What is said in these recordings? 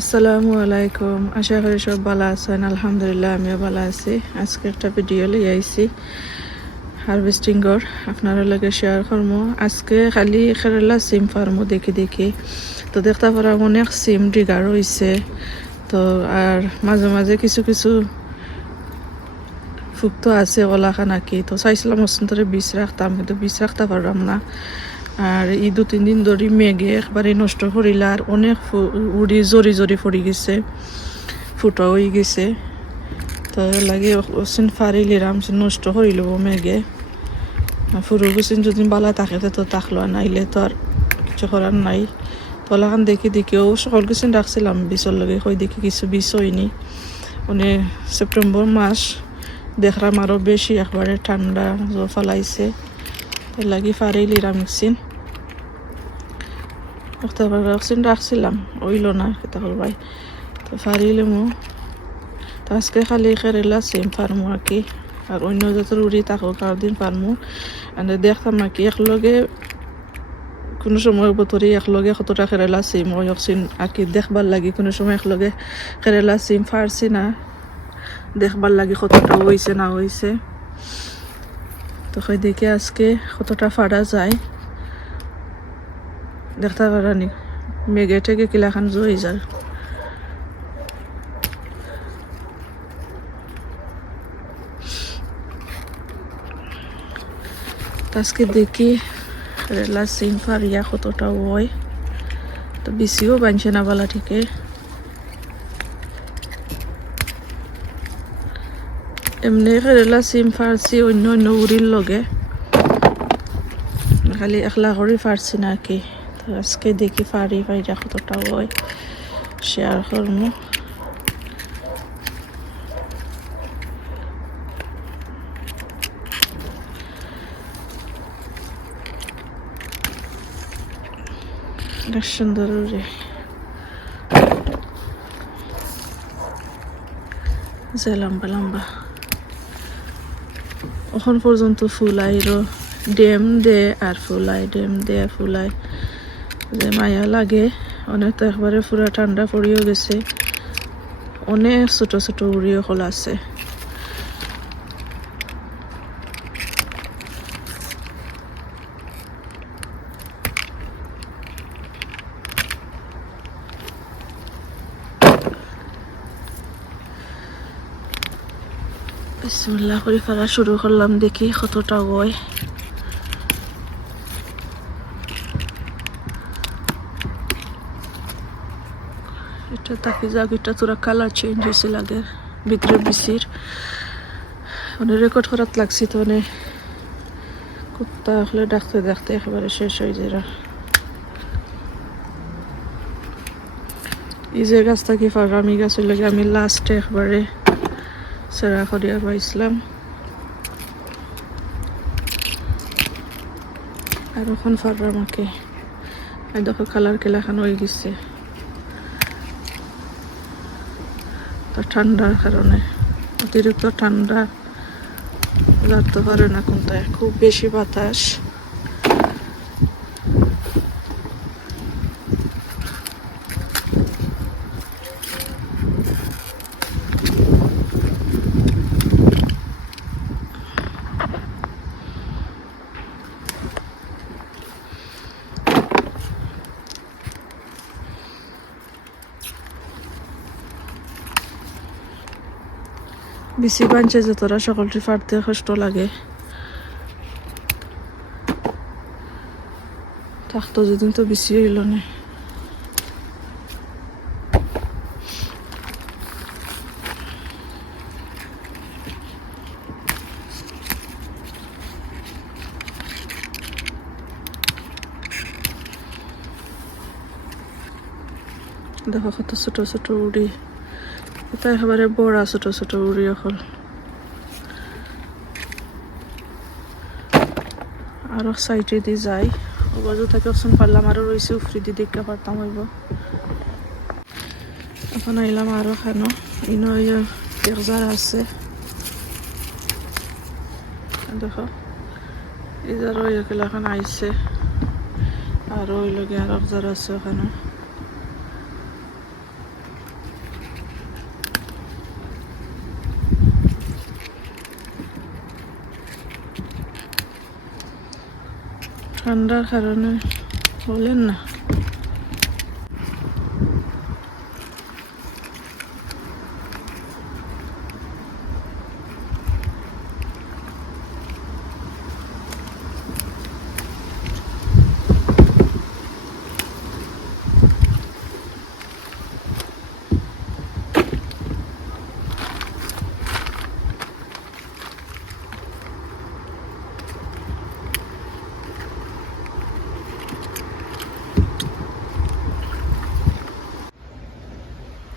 আসসালামু আলাইকুম। আশা করি সব ভালো আছেন। আলহামদুলিল্লাহ, আমিও ভালো আছি। আজকে একটা ভিডিও লিয়ে আইছি। হারভেস্টিং গর আপনারা লগে শেয়ার করব আজকে খালি খেরেলা সিম ফার্মও দেখি দেখি। তো দেখতে পারা অনেক সিম ডিগার হয়েছে তো আর মাঝে মাঝে কিছু কিছু ফুক্ত আছে ওলাখা নাকি। তো চাইছিলাম অসন্তরে বিষ রাখতাম, কিন্তু বিষ রাখতে পারলাম না। আর এই দু, তিন দিন ধরে মেঘে একবারে নষ্ট করিলা আর অনেক উড়ি জরি জরি পড়ি গেছে, ফুটো হয়ে গেছে। তো লাগে ওসিন ফারিলিরাম নষ্ট করে লব মেঘে। ফুরু গুছিন যদি বালা থাকে তো তাকলো নাইলে তো আর কিছু করার নাই। তলাখান দেখি দেখি, ও সকল কিছু রাখছিলাম বিচর লগে কই দেখি কিছু বিষ হয়নি। মানে সেপ্টেম্বর মাস দেখলাম আরও বেশি একবারে ঠান্ডা ফালাইছে। এর লাগি ফারিলি রামিকছিন একটা রাখছিন রাখছিলাম ওইল না কেতা ভাই তো ফারিলে মো তো আজকে খালি খেরেলা সেম ফার্মু আর কি আর অন্য জাতের উড়ি তাকো কার দিন ফার্মু আর দেখতাম আর কি একলগে কোনো সময় বতরে একলগে কতটা খেরেলা সিম ওয়কছিন আর কি দেখবার লাগি কোনো সময় একলগে খেরেলা সিম ফারছি না দেখবার লাগি কতটা হয়েছে না হয়েছে তো দেখে আজকে কতটা ফাড়া যায়, দেখতে পারানি। মেঘে টেগে কিলাখান জয়ে যায়। আজকে দেখি রেলা সিং ফারিয়া কতটা হয়। তো বেশিও বানছে না বলা ঠিকে। এমনি রেলা সিম ফারছি অন্য অন্য উড়ির লগে খালি একলা করে ফারছি না কি তো আজকে দেখি ফারি ফারিয়া কতটা হয় শেয়ার করব অনেক সুন্দর রে যে লম্বা লম্বা এখন পর্যন্ত ফুল আইরো, ডেম দে আর ফুল ফুলাই ডেম দে আর ফুলাই যে মায়া লাগে, অনেক তো একবারে পুরা ঠান্ডা পড়িও গেছে। অনেক ছোট ছোট উড়িও খোলা আছে। বিসমিল্লাহ করে ফেলা শুরু করলাম, দেখি কতটা হয় এটা তাকে যাক এটা তোরা কালার চেঞ্জ হয়েছে লাগে ভিতরে বিসির মানে রেকর্ড করাত লাগছি তো মানে কুত্তা হলে ডাকতে ডাকতে একেবারে শেষ হয়ে যায়। এই যে গাছটা কি ফার আমি গাছের লাগে আমি লাস্টে একবারে সেরা করিয়া পাইছিলাম আর ওখান ফাররা আমাকে আর দেখো কালার কেলাখান হয়ে গেছে। ঠান্ডার কারণে। অতিরিক্ত ঠান্ডা লাগতে পারে না কোনটা খুব বেশি বাতাস। বেশি বাঞ্চে যে তোরা সকলটি ফাটতে কষ্ট লাগে। থাকতো যেদিন তো বেশি হইল না। দেখো কত ছোট ছোট উড়ি। এটা একেবারে বড়া ছোট ছোট উড়ি এখন আরও সাইডে দিয়ে যাই। বাজু থেকে অপশন পারলাম, আরও রয়েছে উফরি দিয়ে দেখতে পারতাম হইব। এখন আইলাম আরও খানো ইনো একজার আছে। দেখো ওই এখন আইছে। আর ওই লগে আর একজার আছে ওখানে। ঠান্ডার কারণে বলেন না।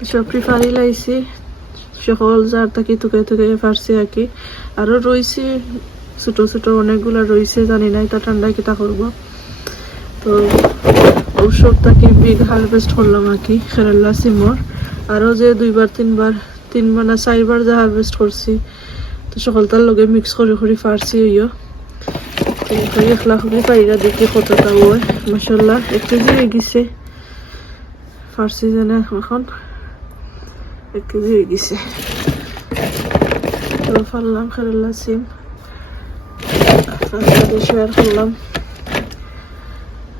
সবটি ফারি লাইছি, সকল যার তাকে তুকে তুকে ফারছি আর কি আরও রয়েছে ছোট ছোট অনেকগুলা রয়েছে জানি না এটা ঠান্ডায় কিতা করব। তো ঔষধ তাকে বিগ হারভেস্ট করলাম আর কি খেরাল্লা সিমর। আরও যে দুইবার, তিনবার তিনবার না, চারবার যা হারভেস্ট করছি, তো সকলটার লগে মিক্স করে করে ফারছি ইয়ো তো একলা খুবই পাইরা দেখি কতটা ওই মাসাল্লাহ এক কেজি গেছে। ফার্সি জানে এখন। এক কেজি হয়ে গেছে তো ফারলাম খেলাল্লা সিম আপনার সাথে শেয়ার করলাম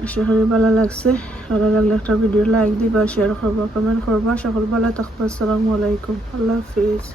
আশা করি ভালো লাগছে ভালো লাগলে একটা ভিডিও লাইক দিবা শেয়ার করবা কমেন্ট করবা সকল ভালো থাকবা আসসালামু আলাইকুম আল্লাহ হাফিজ